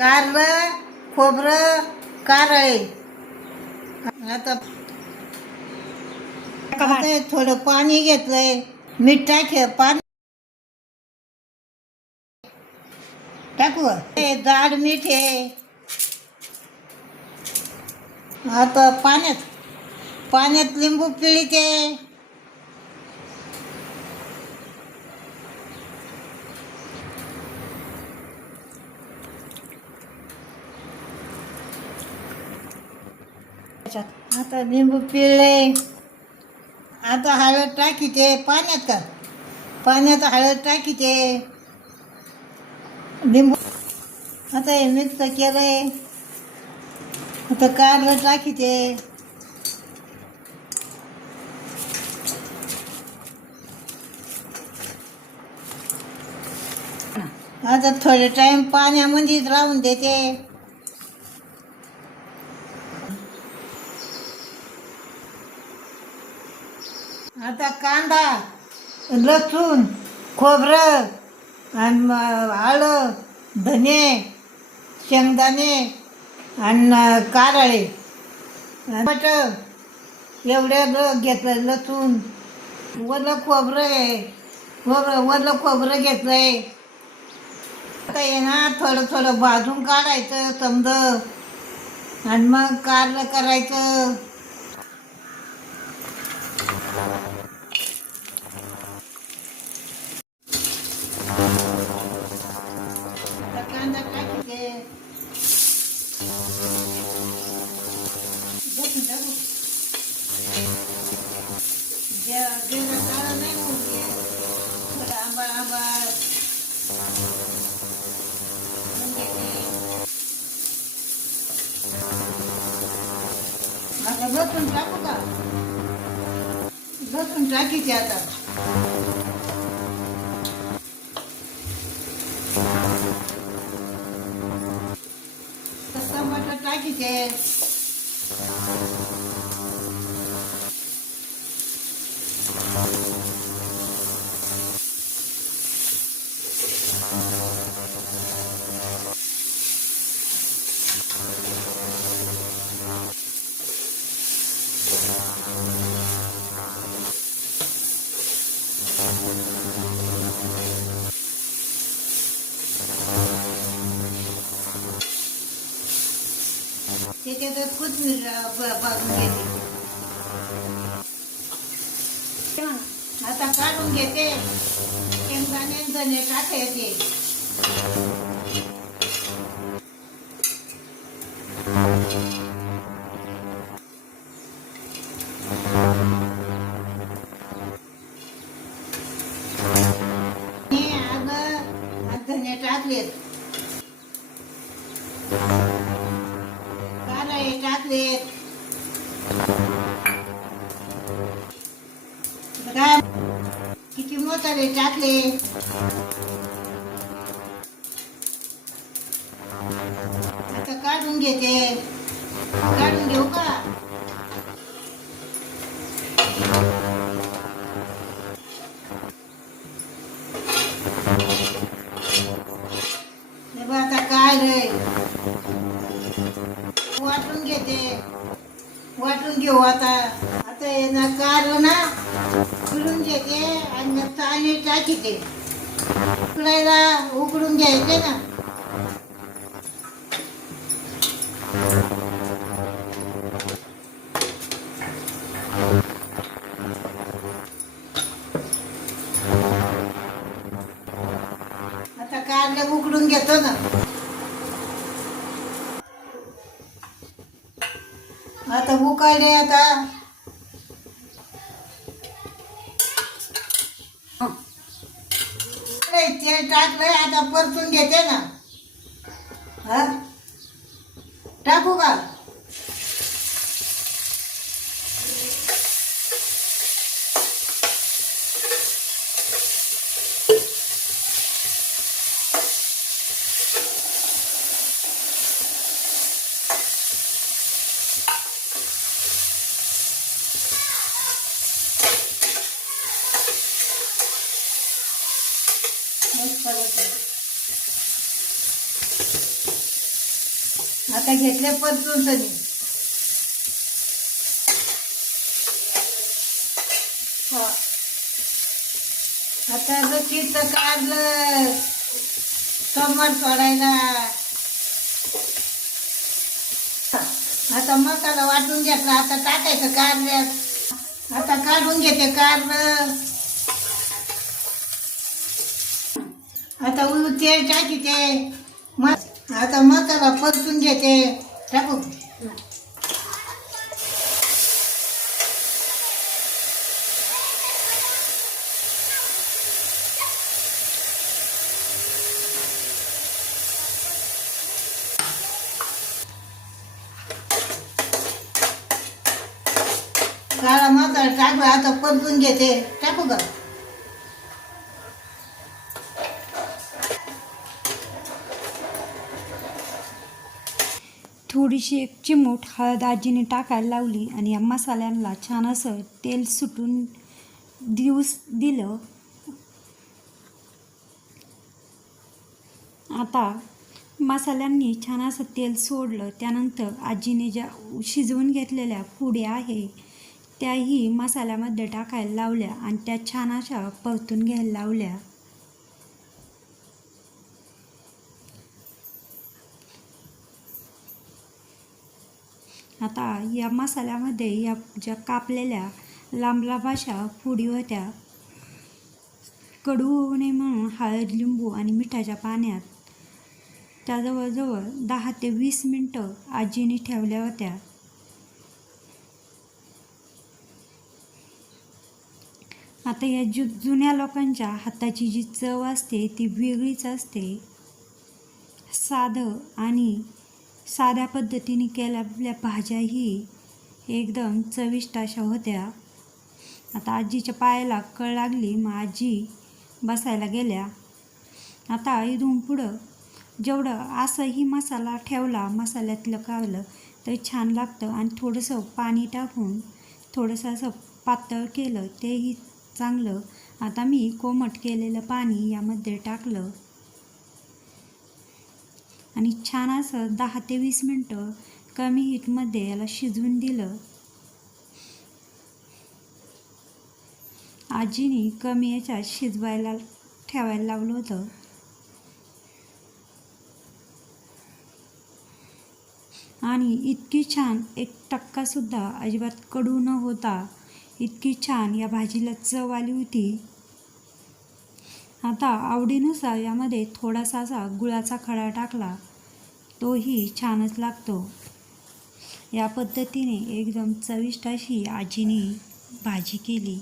कारलं खोबरं कारळे. आता आता हे थोडं पाणी घेतलंय. मीठ टाके पाणी टाकू. हे जाड मीठ आहे आता पाण्यात पाण्यात लिंबू त्याच्यात. आता लिंबू पिळले. आता हळद टाकीचे पाण्यात का पाण्यात हळद टाकीचे. लिंबू. आता हे मिक्स केलंय. आता कारलं टाकीचे. आता थोडे टाईम पाण्यामध्येच राहून देते. आता कांदा लसूण खोबरं आणि म- आलं धने शेंगदाणे आणि कारळे. टमाटर एवढ्या ल घेतलं लसूण वरलं खोबरं आहे. खोबरं वरलं खोबरं घेतलं आहे आता आहे ना थोडं थोडं भाजून काढायचं समज. आणि मग कारलं करायचं. आता लसूण टाकू का लसूण टाकीचे आता टमाटर टाकीचे त्याच्यात कोथमीर भाजून घेते आता काढून घेते शेंगदाणे आणि धने टाकायचे टाकलेत किती किती मोतारे टाकले वाटून घेऊ आता. आता हे ना कारलं ना पिळून घेते आणि मग टाकी ते उकडायला उकडून घ्यायचे ना. आता कारलं उकडून घेतो ना आता उकळले आता? नाही, तेल टाकलंय आता परतून घेते ना. हा? टाकू का? आता घेतले परतून सनी आता आता रशीद काढलं समोर सोडायला. आता मसाला वाटून घेतला आता टाकायचं कारल्यात. आता काढून घेते कारलं. आता ते तेल टाकीते मग आता मसाला परतून घेते. टाकू. काळा मसाला टाकू आता परतून घेते. टाकू का? थोडीशी एक चिमूट हळद आजीने टाकायला लावली आणि या मसाल्यांना छान असं तेल सुटून दिवस दिलं. आता मसाल्यांनी छान असं तेल सोडलं. त्यानंतर आजीने ज्या शिजवून घेतलेल्या पुड्या आहे त्याही मसाल्यामध्ये टाकायला लावल्या आणि त्या छान अशा परतून घ्यायला लावल्या. आता या मसाल्यामध्ये या ज्या कापलेल्या लांब लांब अशा फोडी होत्या कडू होऊ नये म्हणून हळद लिंबू आणि मिठाच्या पाण्यात त्या जवळजवळ दहा ते वीस मिनटं आजीने ठेवल्या होत्या. आता या जु जुन्या लोकांच्या हाताची जी चव असते ती वेगळीच असते. साधं आणि साध्या पद्धतीने केलेल्या भाज्याही एकदम चविष्ट अशा होत्या. आता आजीच्या पायाला कळ लागली मग आजी बसायला गेल्या. आता इथून पुढं जेवढं असंही मसाला ठेवला मसाल्यातलं कावलं तर छान लागतं. आणि थोडंसं पाणी टाकून थोडंसं असं पातळ केलं तेही चांगलं. आता मी कोमट केलेलं पाणी यामध्ये टाकलं. आणि छान असं दहा ते वीस मिनटं कमी हीटमध्ये याला शिजवून दिलं. आजीने कमी याच्यात शिजवायला ठेवायला लावलं होतं. आणि इतकी छान एक टक्कासुद्धा अजिबात कडू न होता इतकी छान या भाजीला चव आली होती. आता आवडीनुसार यामध्ये थोडासा असा गुळाचा खडा टाकला. तोही छानच लागतो. या पद्धतीने एकदम चविष्ट अशी आजीने भाजी केली.